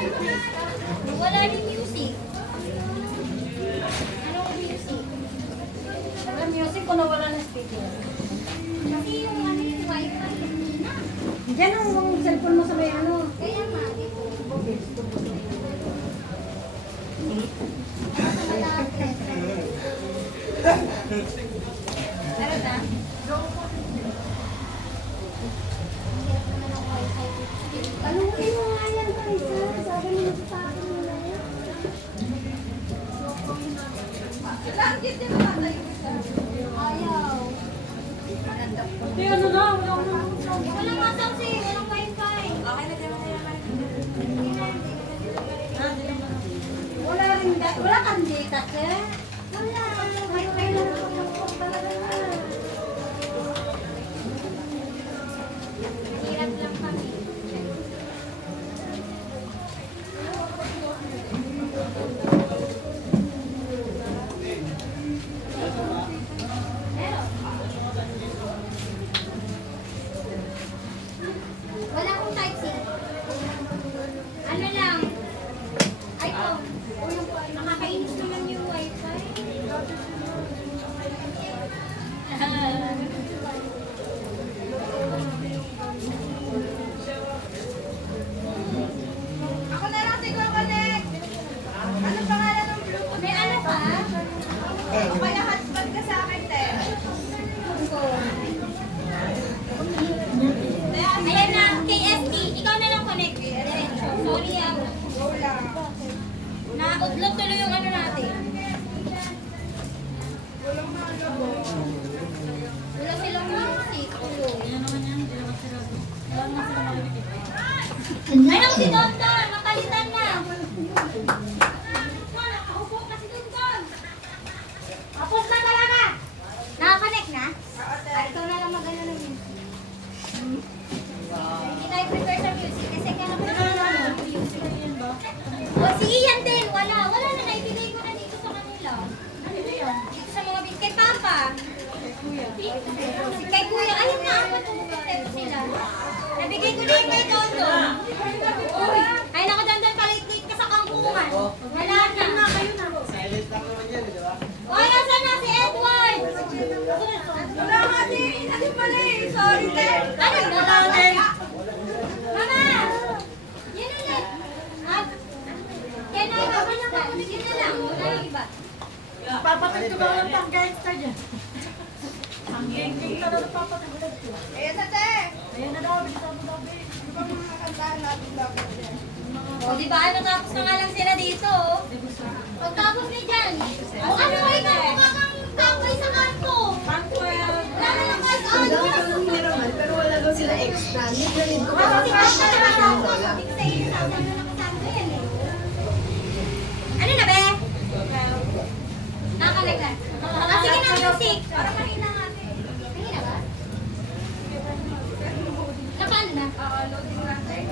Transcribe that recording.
Wala rin music. Anong music? Wala music kung nawala na speaker. Kasi yung ano yung wifi. Diyan ang mga cellphone mo sa may ano. Kaya nga, dito. Pero na? Tanungin mo nga yan, Carissa. Sabi mo na sa akin mo na yan. Ayaw. Hindi, ano na, wala ko na. Walang masaw si, walang wifi. Okay na din Wala rin, wala kang data, sir. Wala. Wifi lang ako. Hirap lang kami. Wala akong type C. Ano lang? iPhone. Nakakainis naman yung wifi. Ako na lang siguro connect. Anong pangalan ng Bluetooth? May ano ka? O kaya hotspot ka sa akin, te. Ayan na, KST. Ikaw na lang connect. Diretso. Sorry ah. Go lang. Naudlot tuloy yung ano natin. Wala silang music. Ay, naku si Don Don. Mapalitan na. Nakaupo na si Don Don. Tapos na talaga. Nakakonect na? Ay, ikaw na lang mag-ano ng music. Hindi tayo prepare sa music kasi kaya naman na music. O, sige yan din. Wala. Wala na. Naibigay ko na dito sa kanila. Ano ba yan? Dito sa mga bit. Kay Papa. Kay Kuya. Ayun na. Ako tumututero sila. Nabigay ko na yung kay Dondo. Ay, naku, Dondo. Palit-lit ka sa kangkungan. Wala na. Silent lang naman yan, di ba? O, asan na si Edward? Wala nga din. Ano pala eh. Sorry, te. Ano ba? Mama! Yan ulit. Ah, kaya na, ako na makulit yun na lang. Wala yung iba. Papatugtugan lang pang gangster dyan. Ang geng-geng na daw papatugtugan ko. Ayan na, te. Ayan na daw, bilisan mo daw, babe. Di ba mga kantahan natin dapat yan? O, di ba? Ano tapos na nga lang sila dito? Pagtapos ni Jan. O, ano ba ikaw? Mukha kang tambay sa kanto. Wala na lang kahit ano. Pero wala daw sila extra. Need na need ko Ako si Papa na kasama. Sabi ko sa iyo, sabi na nakasama yan eh. Ano na, be? Nakakalagay. Ah, sige na, music. Para mahina nga. Mahina ba? Napaan na? Loading natin.